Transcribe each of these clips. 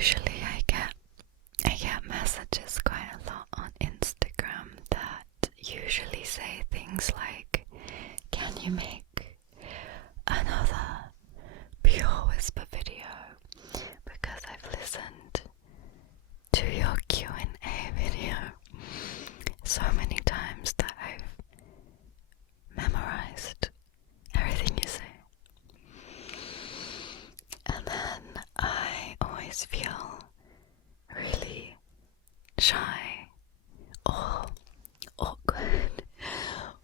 usually I get messages quite a lot on Instagram that usually say things like, can you make another pure whisper video? Because I've listened to your Q&A video so many times that I've memorized everything you say. And then I always feel really shy or awkward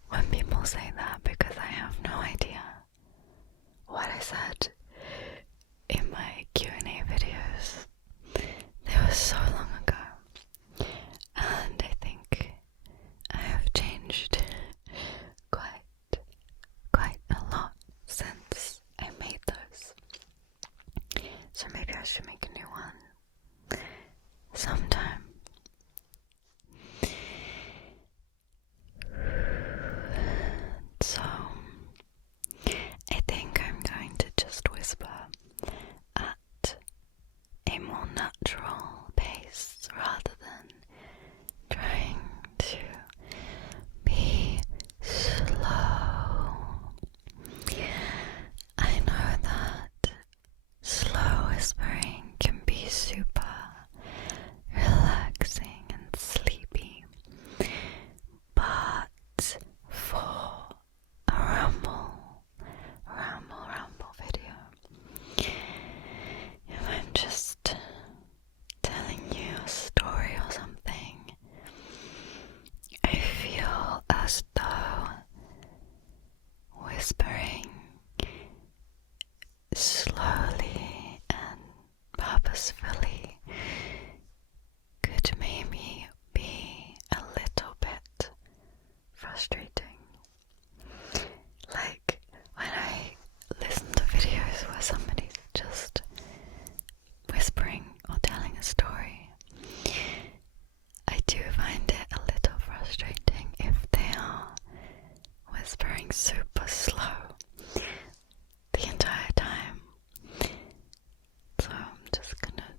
when people say that, because I have no idea what I said in my Q&A videos. They were so long ago, and I think I have changed quite a lot since I made those. So maybe I should make a new one sometime. So I think I'm going to just whisper at a more natural pace rather than trying to be slow. I know that slow whispering can be super relaxing and sleepy, but for a ramble video, if I'm just telling you a story or something, I feel as though whispering slowly and purposefully could maybe be a little bit frustrating. Like when I listen to videos where somebody's just whispering or telling a story, I do find it a little frustrating if they are whispering super slow the entire time. So I'm just gonna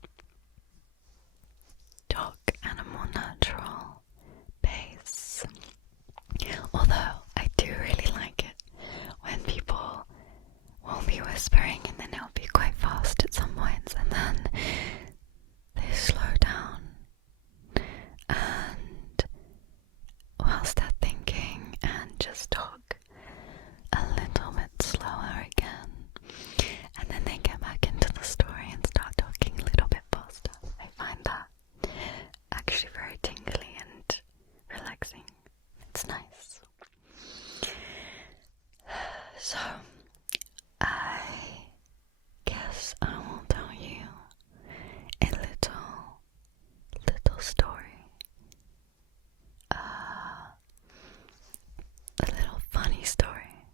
talk at a more natural pace. Although I do really like it when people will be whispering and then it'll be quite fast at some points, and then they slow down, and whilst they're thinking, and just talk a little bit slower again, and then they get back into the story and start talking a little bit faster. I find that actually very tingly and relaxing. It's nice. So I guess I will tell you a little story, a little funny story,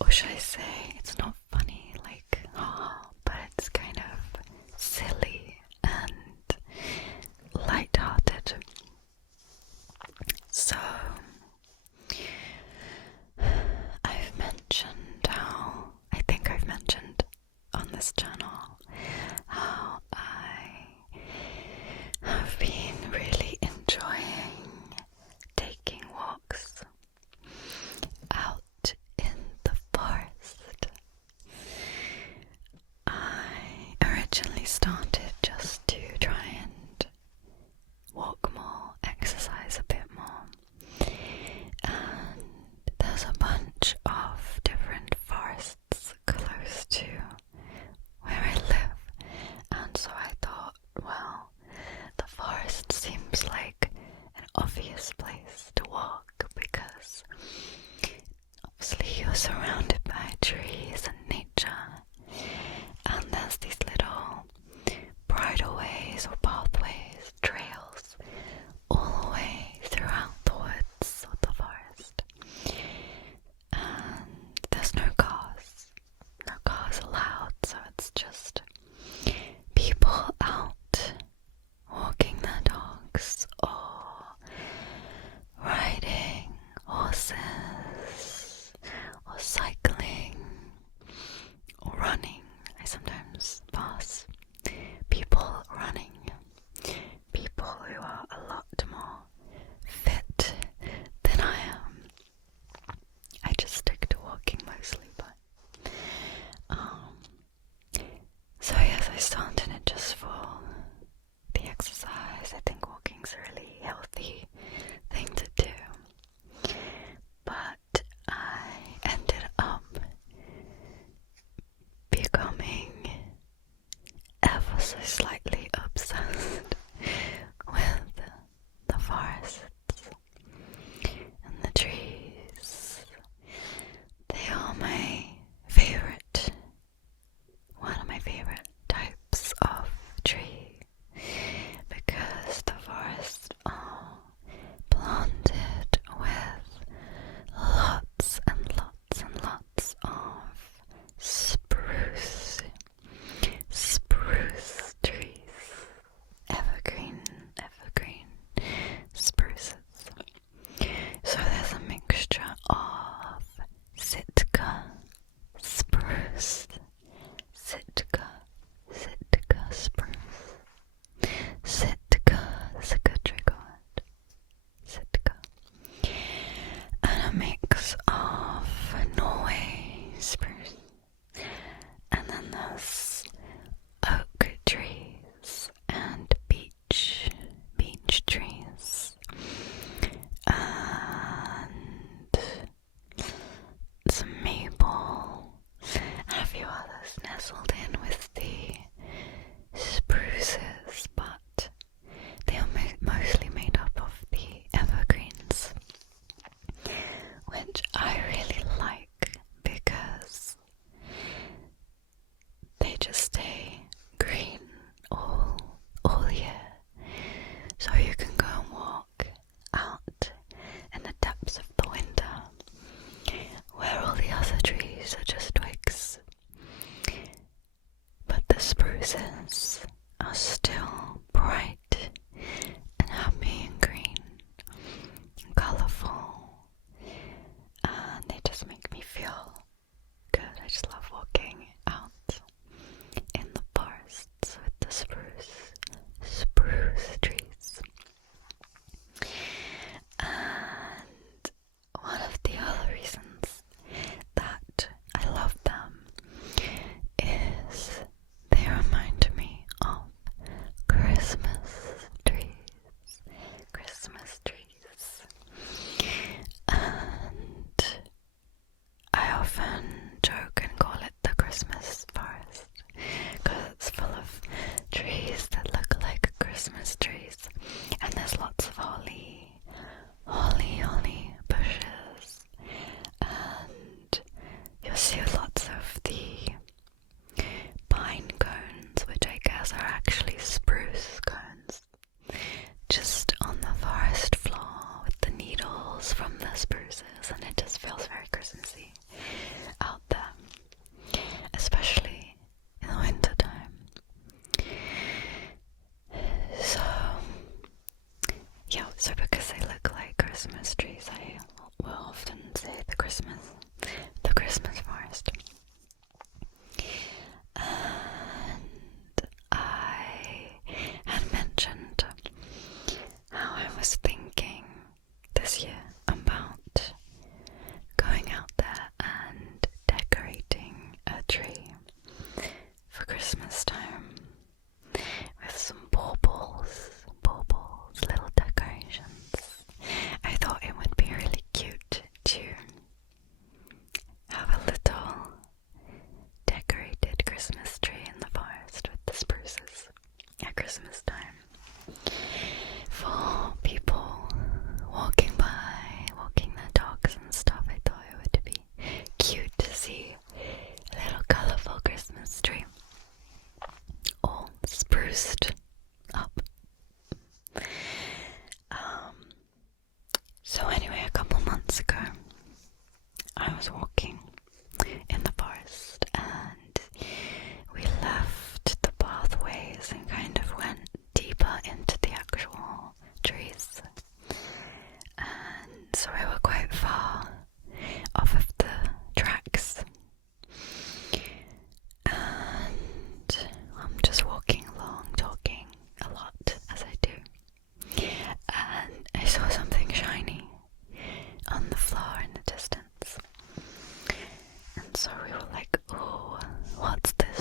or should I say it's not funny like but it's kind of silly and light-hearted. So I think I've mentioned on this channel how I have been really enjoying taking walks out in the forest.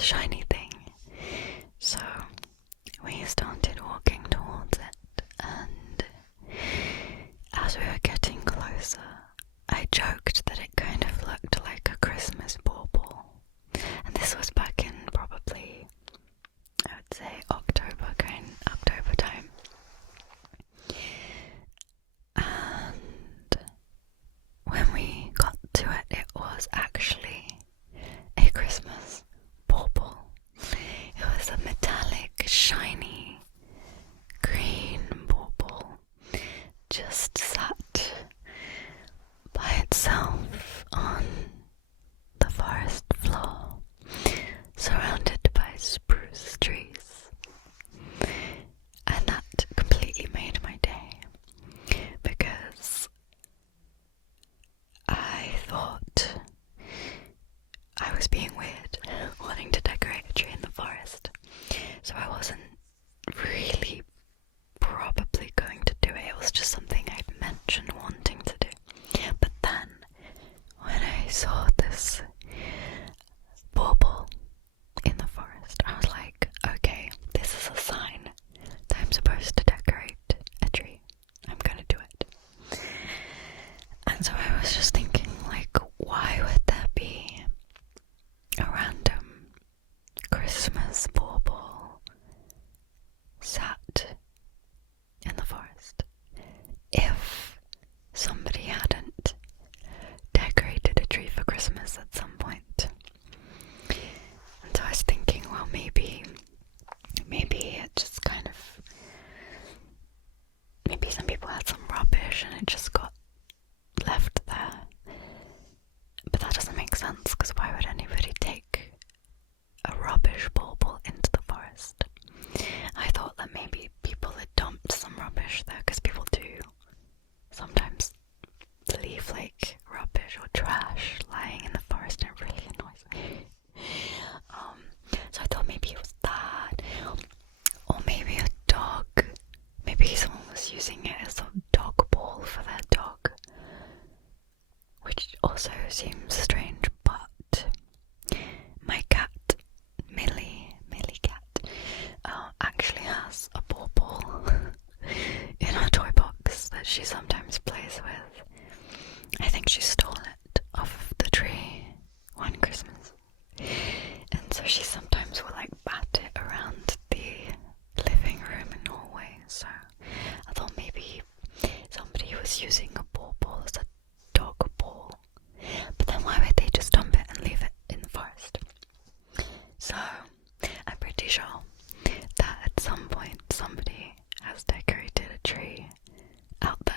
shiny thing. So we started walking towards it, and as we were getting closer, I joked that it kind of looked like a Christmas bauble. And this was back in probably, I would say, October time. And when we got to it, it was actually a Christmas bauble. It was a metallic, shiny, green bauble, just sat by itself on the forest floor, surrounded by spruce trees. And that completely made my day, because I thought I was being weird, wanting to decorate a tree in the forest. So I wasn't really probably going to do it. It was just something I'd mentioned wanting to do. But then, when I saw this bauble in the forest, I was like, okay, this is a sign that I'm supposed to decorate a tree. I'm gonna do it. And so I was just thinking, like, why would there be a random Christmas bauble sat in the forest if somebody hadn't decorated a tree for Christmas at some point? And so I was thinking, well, maybe it just kind of, maybe some people had some rubbish and it just got left there. But that doesn't make sense, because why would anybody take a rubbish bauble into the forest? I thought that maybe people had dumped some rubbish there, because people do sometimes leave like rubbish or trash lying in the forest, and it really annoys me. So I thought maybe it was that, or maybe a dog. Maybe someone was using it as a dog ball for their dog, which also seems strange. But my cat, Millie cat, actually has a bauble in her toy box that she sometimes plays with. I think she stole it off the tree one Christmas, and so she sometimes will like bat it around the living room and hallway. So I thought maybe somebody was using a bauble as a dog ball. But then why would they just dump it and leave it in the forest? So I'm pretty sure that at some point somebody has decorated a tree out there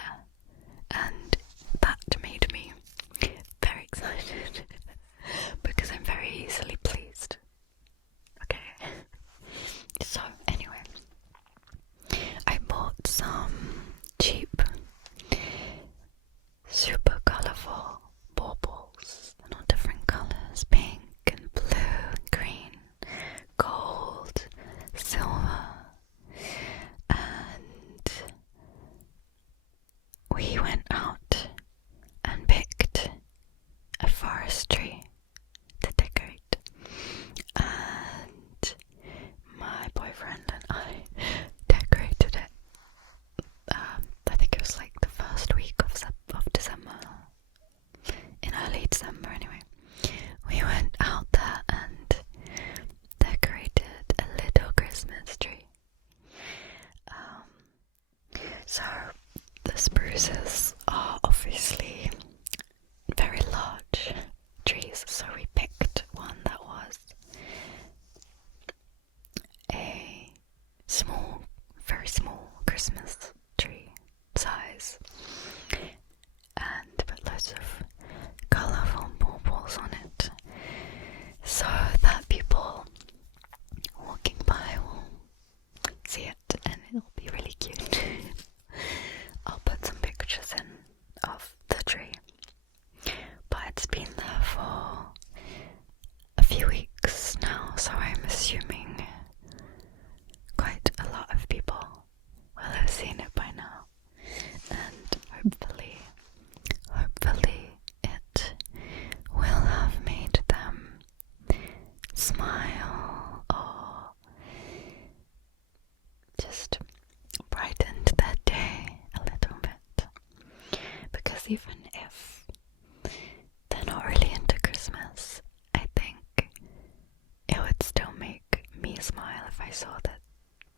me smile if I saw that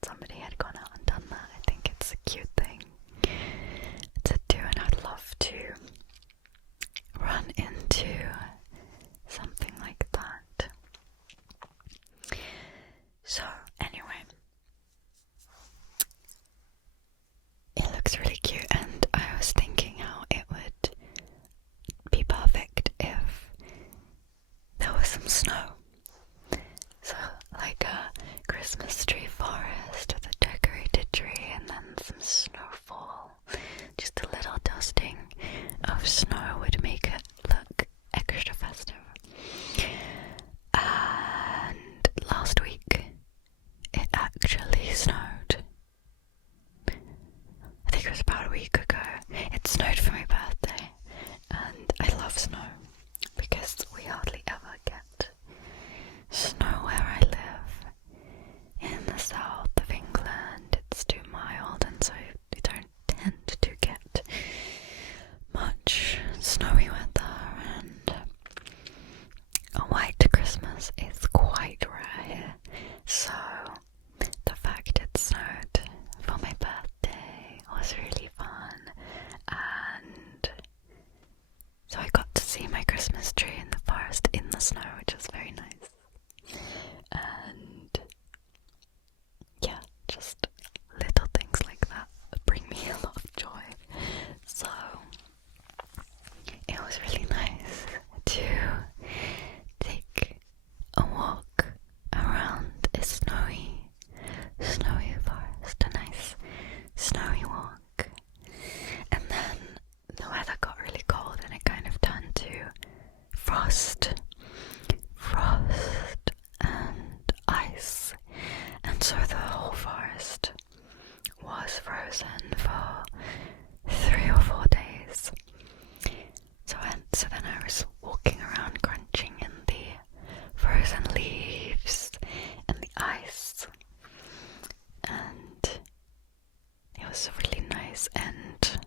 somebody had gone out and done that. I think it's a cute thing to do, and I'd love to run into something like that. So anyway, it looks really cute, and I was thinking how it would be perfect if there was some snow. So like a Christmas tree forest with a decorated tree and then some snowfall. Just a little dusting of snow would make it look extra festive. And last week it actually snowed. I think it was about a week ago. It snowed for my birthday, and I love snow because we hardly ever get snow where I live. In the south of England, it's too mild, and so we don't tend to get much snowy weather, and a white Christmas is quite rare here. So the fact it snowed for my birthday was really fun, and so I got to see my Christmas tree in the forest in the snow, which was very nice. And yeah, just little things like that bring me a lot of joy. So it was really nice to take a walk around a snowy forest, a nice snowy walk. And then the weather got really cold and it kind of turned to frost and ice, and so the whole forest was frozen for 3 or 4 days. So then I was walking around crunching in the frozen leaves and the ice, and it was a really nice end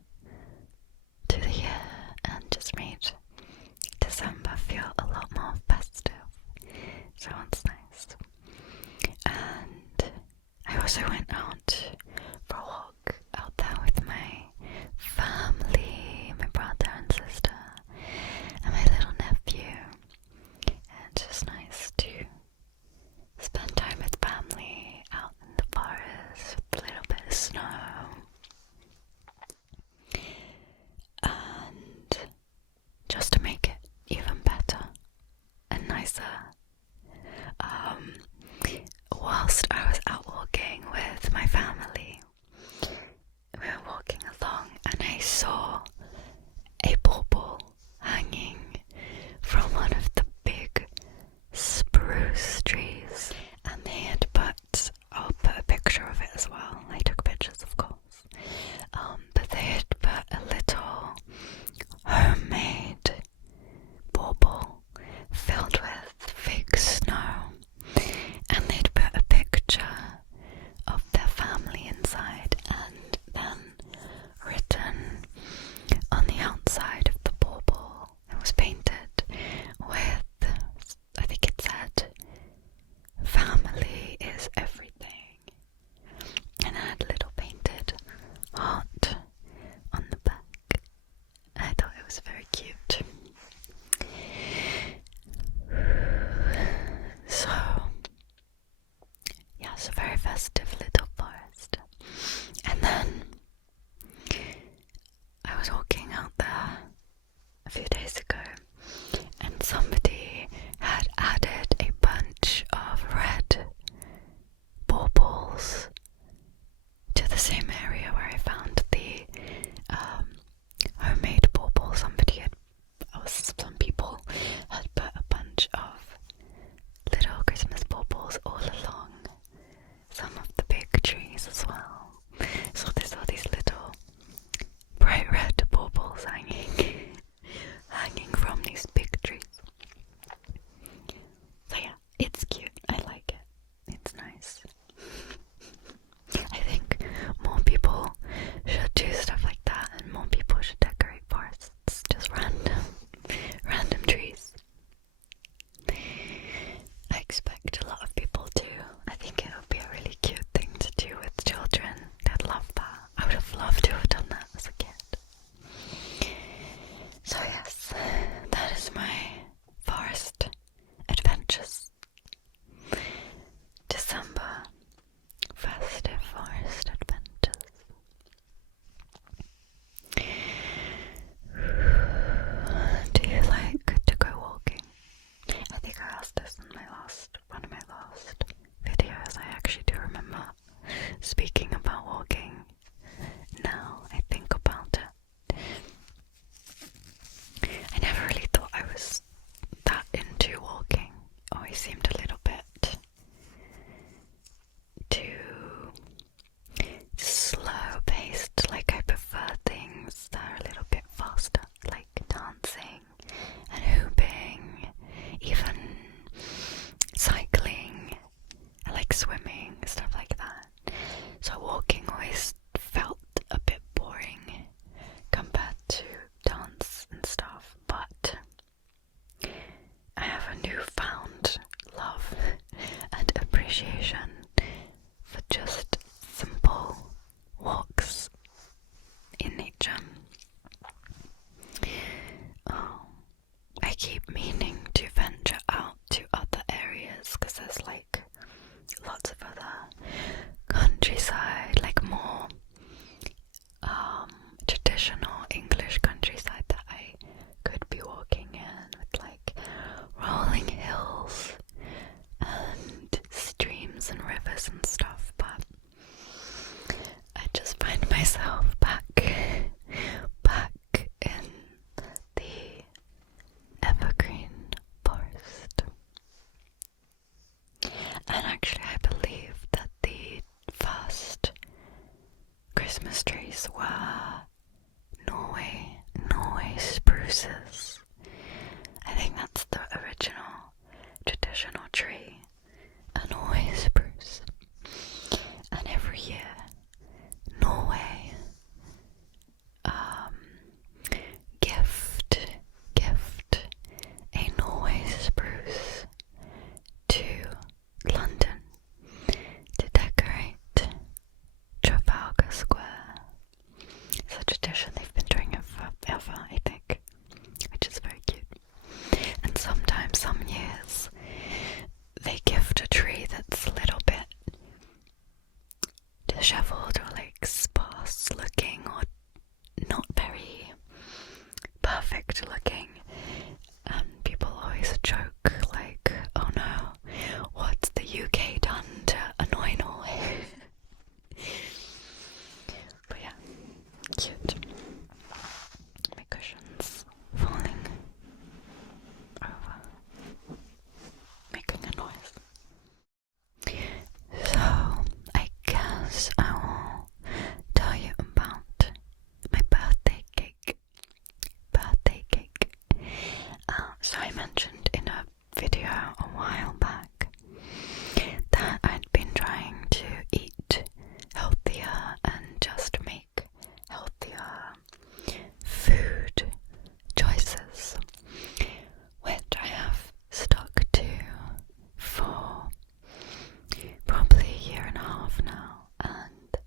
to the year and just made December feel a lot more festive. So it's nice. And I also went out for a walk out there with my family, my brother and sister, and my little nephew. And it's just nice to spend time with family out in the forest with a little bit of snow. And just to make it even better and nicer, whilst I was out walking with my family, we were walking along and I saw a bauble hanging from one of the big spruce trees, and they had I'll put a picture of it as well. I took pictures, of course. But they had put a little homemade bauble filled with fake snow, and they'd put a picture of their family inside and then written one of my last videos, I actually do remember speaking about walking. Now I think about it, I never really thought I was that into walking. Always seemed a little bit too slow paced. Like I prefer things that are a little bit faster, like dancing and hooping, even cycling. I like swimming, stuff like that. So walking always felt a bit boring compared to dance and stuff, but I have a newfound love and appreciation for just simple walks in nature. Oh, I keep meaning to venture out to other areas because there's like lots of other countryside, like more traditional English countryside that I could be walking in, with like rolling hills and streams and rivers and stuff, but I just find myself back in the evergreen forest. And actually I believe that the first Christmas trees were Norway spruces. I think that's the original traditional tree, a Norway spruce. And every year, Norway gift a Norway spruce to London to decorate Trafalgar Square. It's a tradition, they've been doing it forever, I think, which is very cute. And sometimes, some years, they gift a tree that's a little bit disheveled or like sparse looking or not very perfect looking, and people always joke like, oh no, what's the UK done to annoy Norway? But yeah, cute. My cushion's falling over, making a noise. So I guess I will tell you about my birthday cake. So I mentioned in a video a while back that I'd been trying to eat healthier and just make healthier food choices, which I have stuck to for probably a year and a half now, and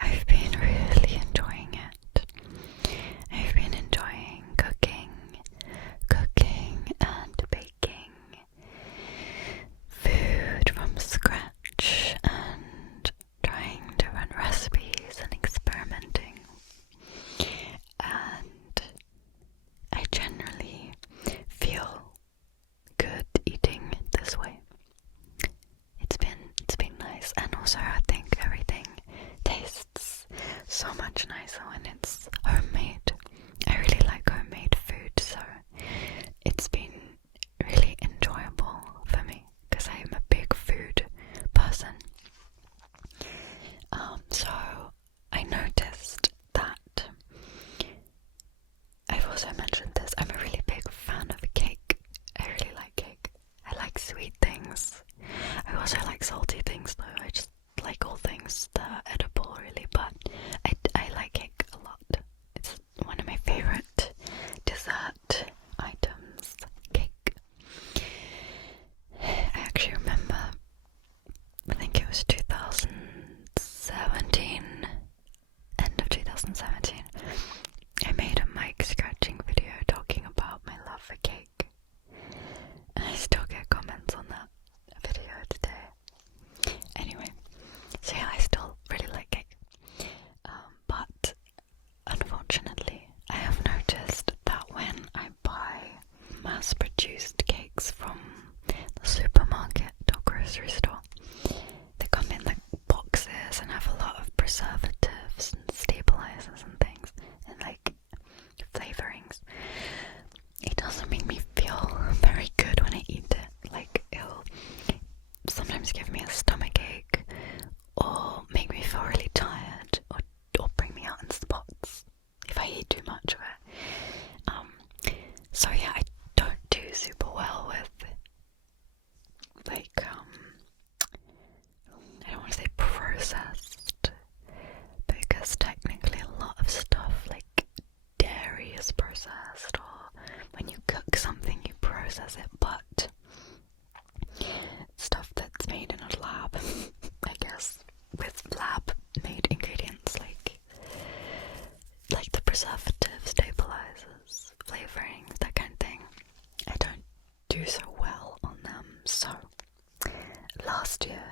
I've been really enjoying it. I've been enjoying cooking and baking food from scratch and trying different recipes and experimenting. And I generally feel good eating this way. It's been nice, and also I think everything tastes so much nicer when it's homemade. I really like homemade food, so it's been really enjoyable for me because I am a big food person. So I noticed that I've also mentioned this, I'm a really big fan of cake. I really like cake. I like sweet things. I also like salty things though. I just like all things that are edible really, but I like cake a lot. last year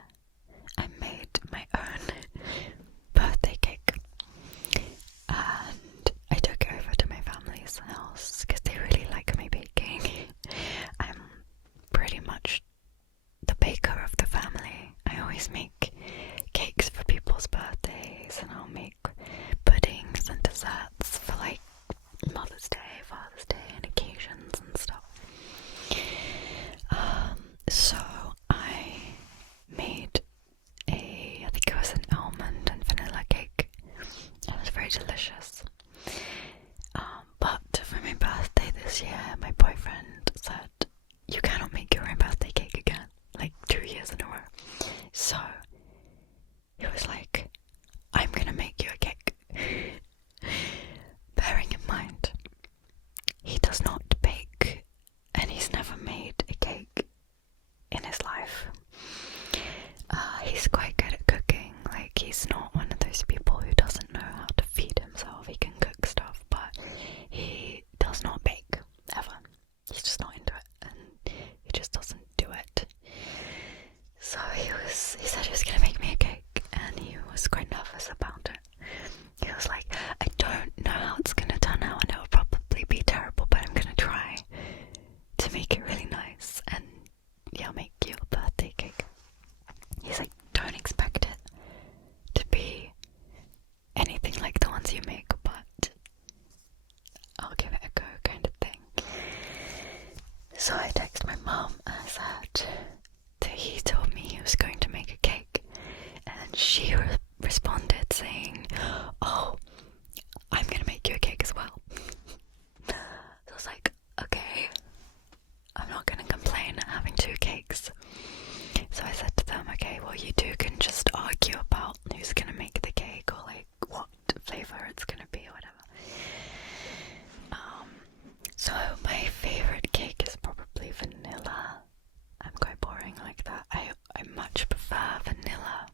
I made my own birthday cake, and I took it over to my family's house because they really like me baking. I'm pretty much the baker of the family. I always make cakes for people's birthdays, and I'll make puddings and desserts for like Mother's Day, Father's Day, and occasions and stuff. So I made I think it was an almond and vanilla cake. It was very delicious. But for my birthday this year, my boyfriend said, you cannot make your own birthday cake again, like 2 years in a row. So he was like, I'm gonna make you a cake. Bearing in mind, he does not bake, and he's never made a cake in his life. He's quite good at cooking. Like, he's not one of those people who doesn't know how to feed himself. He can cook stuff, but he does not bake, ever. He's just not into it, and he just doesn't do it. So he said he was gonna make me a cake, and he was quite nervous about it. He was like, I don't know how it's gonna turn out, and it'll probably be terrible, but I'm gonna try to make it really nice, and yeah, I'll make you a birthday cake. He's like, don't expect it to be anything like the ones you make, but I'll give it a go, kind of thing. So I texted my mum and I said that he told me he was going to make a cake, and she responded saying, oh, I'm gonna make you a cake as well. So I was like, okay, I'm not gonna complain at having 2 cakes. So I said to them, okay, well, you two can just argue about who's gonna make the cake, or like what flavour it's gonna be, or whatever. So my favourite cake is probably vanilla. I'm quite boring like that. I much prefer vanilla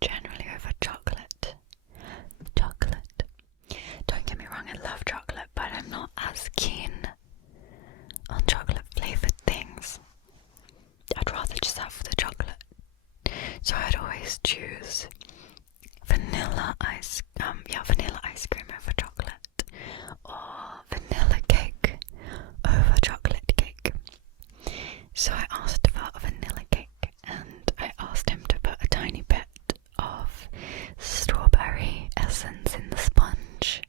generally over chocolate. Don't get me wrong, I love chocolate, but I'm not as keen on chocolate flavoured things. I'd rather just have the chocolate. So I'd always choose vanilla ice cream over chocolate, or vanilla cake over chocolate cake. So I asked for a vanilla cake, and I asked him to put a tiny bit of strawberry essence in the sponge,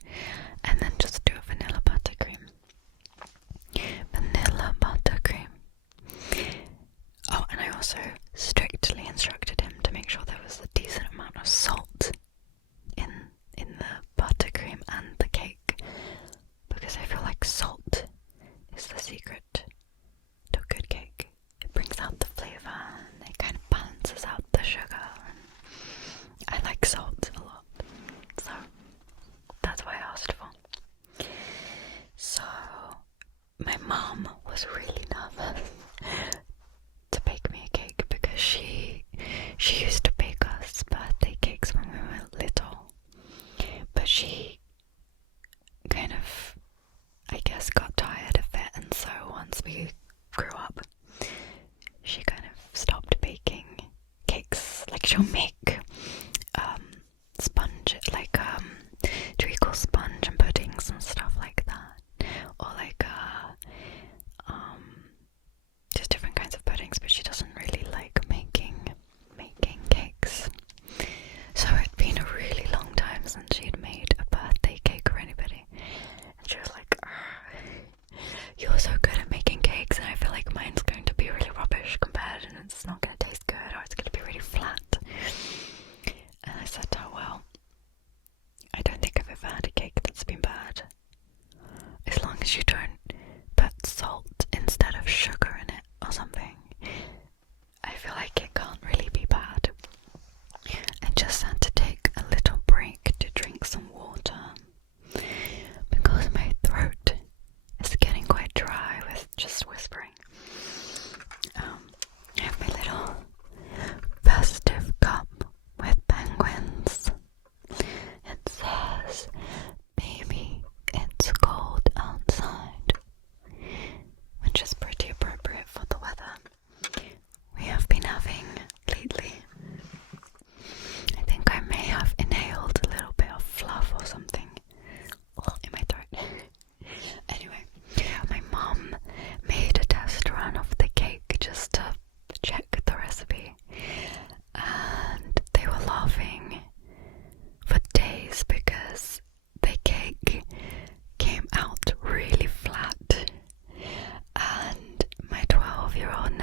and then just do a vanilla buttercream. Vanilla buttercream. Oh, and I also strictly instructed him to make sure there was a decent amount of salt in the buttercream and the cake, because I feel like salt is the secret to a good cake. It brings out the flavour and it kind of balances out the sugar, and I like salt a lot, so that's what I asked for. So my mum was really nervous to bake me a cake, because she used to bake us birthday cakes when we were little, but she kind of, I guess, got tired of it, and so once we grew up, she kind of stopped baking cakes. Like, she'll make treacle sponge and puddings and stuff like that, or like just different kinds of puddings, but she doesn't really like making cakes. So it'd been a really long time since she'd made a birthday cake or anybody, and she was like, you're so good at making cakes, and I feel like mine's going to be really rubbish compared, and it's not going to taste good, or it's going to be really flat.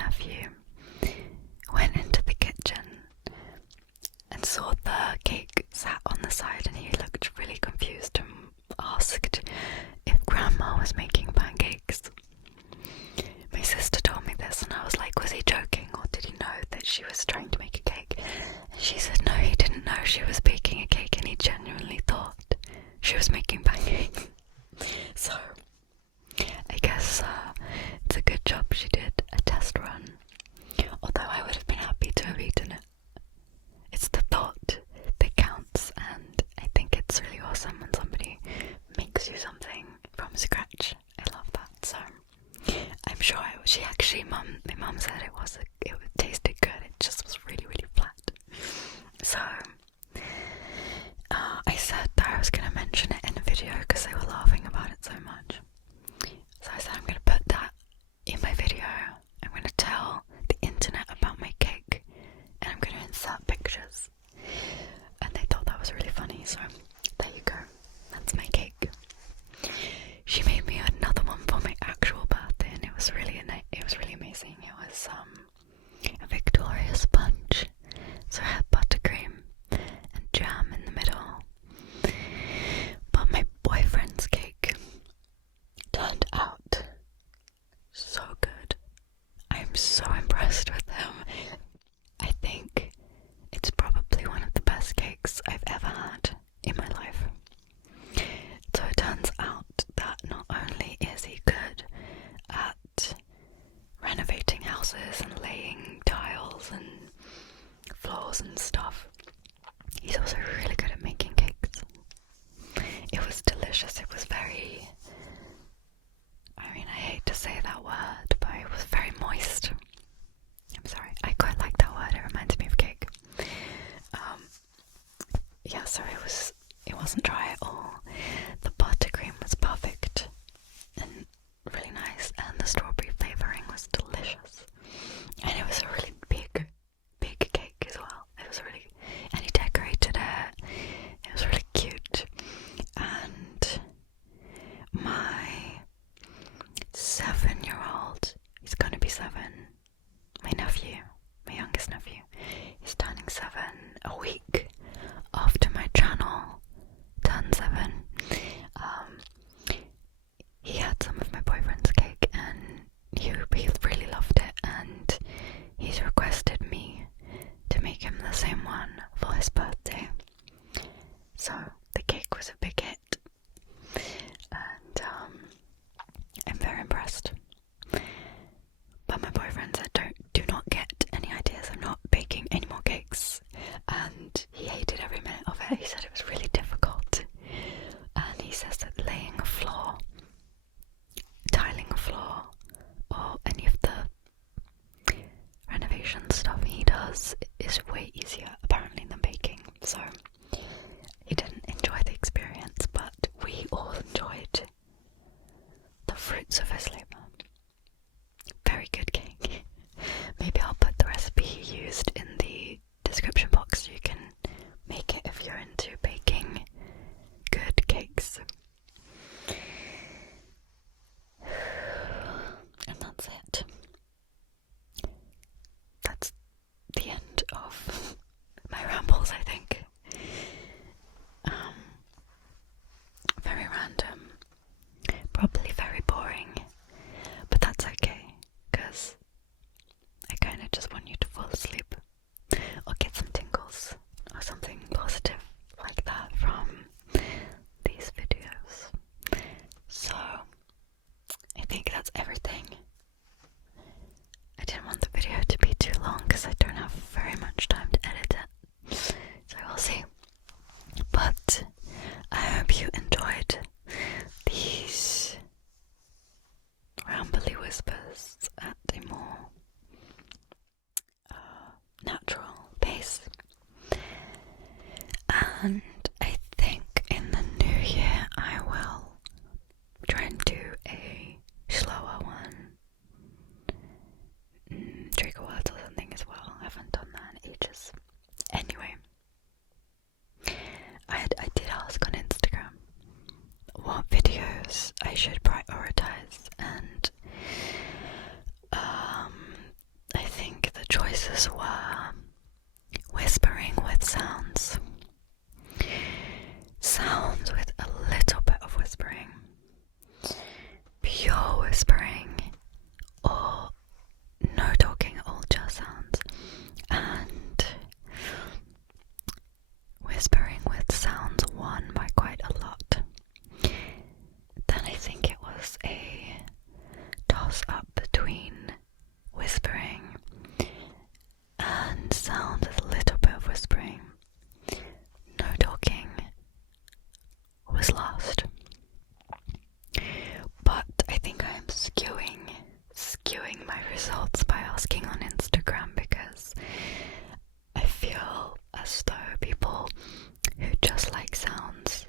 nephew went into the kitchen and saw the cake sat on the side, and he looked really confused and asked if Grandma was making pancakes. My sister told me this and I was like, was he joking or did he know that she was trying to make a cake? And she said no, he didn't know she was baking a cake and he genuinely thought she was making pancakes. So I guess it's a good job she did a test run, although I would have been happy to have eaten it. It's the thought that counts, and I think it's really awesome when somebody makes you something from scratch. I love that. So I'm sure my mum said it tasted good. It just was really, really flat. So I said that I was going to mention it in a video because they were laughing about it so much. So I said I'm going to put that in my video. I'm going to tell the internet about my cake and I'm going to insert pictures. And they thought that was really funny, so there you go. That's my cake. She made me another one for my actual birthday and it was really amazing. It was a Victoria sponge. So I had buttercream and jam in the middle. But my boyfriend's cake turned out so good. I'm so impressed with him. I think it's probably one of the best cakes I've ever had in my life. So it turns out that not only is he good at renovating houses and laying tiles and floors and stuff, he's also really good at making cakes. It was delicious. It was very, I hate to say that word, but it was very moist. I'm sorry, I quite like that word. It reminds me of cake. Yeah, so it wasn't dry at all. The buttercream was perfect and really nice, and the strawberry flavouring was delicious. And it was a really big cake as well. It was really, and he decorated it. It was really cute. And my 7-year-old, he's gonna be 7, my youngest nephew, he's turning 7 a week after my channel turned 7. He had some of my boyfriend's cake and he really loved it, and he's requested me to make him the same one for his birthday. So the cake was a big hit, and I'm very impressed. But my boyfriend said, do not get any ideas. I'm not baking any more cakes. And he hated every minute of it. He said it was really difficult. And he says that laying a floor, tiling a floor, or any of the renovation stuff he does is way easier apparently than baking. So he didn't enjoy the experience, but we all enjoyed the fruits of his labour. Very good cake. Maybe I'll put the recipe he used in the description box so you can make it if you're into baking good cakes. And that's it. That's the end of my rambles, I think. Very random, probably very boring, but that's okay, because I kind of just want you to fall asleep or get some tingles or something positive like that from these videos. So I think that's everything. I didn't want the video to be too long because I don't have very much time to edit it, so we'll see. But I hope you enjoyed these rambly whispers at a more natural pace. And I think in the new year I will try and do a slower one. Trigger words or something as well. I haven't done that in ages. Anyway, I did ask on Instagram what videos I should prioritize, and choices were whispering with sounds, sounds with a little bit of whispering, pure whispering, or no talking at all, just sounds, and whispering with sounds won by quite a lot. Then I think it was a toss up between whispering and sound with a little bit of whispering. No talking was lost. But I think I am skewing my results by asking on Instagram, because I feel as though people who just like sounds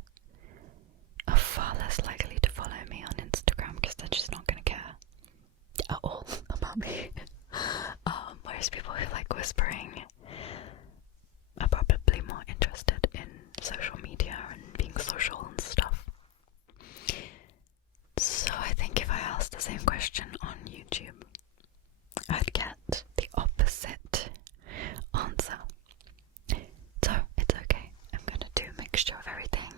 are far less likely to follow me on Instagram, because they're just not going to care at all about me. Whereas people who like whispering are probably more interested in social media and being social and stuff. So I think if I asked the same question on YouTube, I'd get the opposite answer. So it's okay, I'm gonna do a mixture of everything.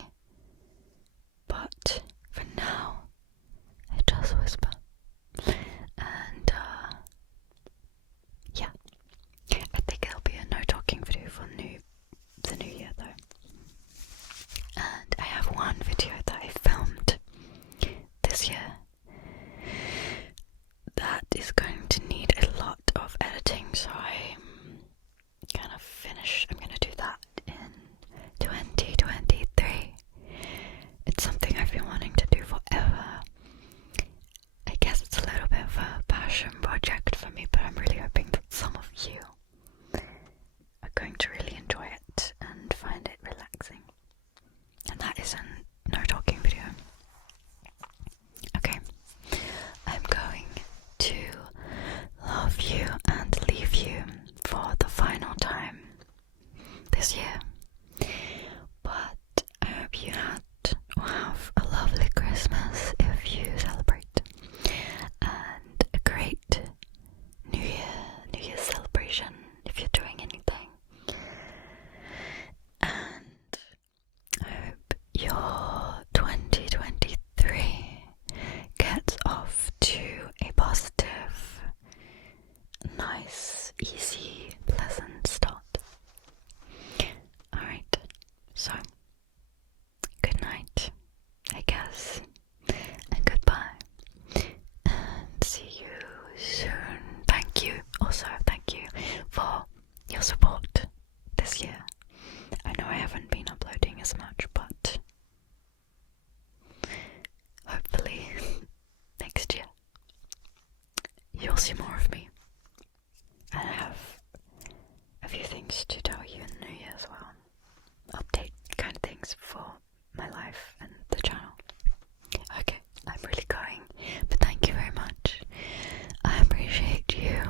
But for now, I just whisper. And yeah, I think it'll be a no talking video for the new year though. And I have one video that I filmed this year that is going to need a lot of editing, so I'm gonna do that in 2023. It's something I've been wanting to do forever. I guess it's a little bit of a passion project for me, but I'm really hoping that some of you are going to really enjoy it and find it relaxing. And that is a no talking video. Okay, I'm going to love you and leave you for the final time this year. But I hope you had or have a lovely Christmas if you celebrate, and a great New Year's celebration if you're doing anything. And I hope your 2023 gets off to a positive, nice, easy, pleasant start. Alright, so good night, I guess, and goodbye, and see you soon. Thank you for your support this year. I know I haven't been uploading as much, but hopefully next year you'll see more of me. And I have a few things to tell you in the new year as well. Update kind of things for my life and the channel. Okay, I'm really going, but thank you very much. I appreciate you,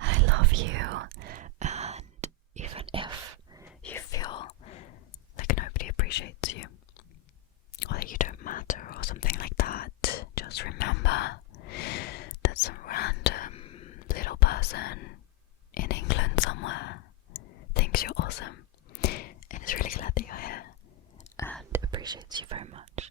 and I love you, and even if you feel like nobody appreciates you, or that you don't matter or something like that, just remember that some random little person in England somewhere thinks you're awesome and is really glad that you're here and appreciates you very much.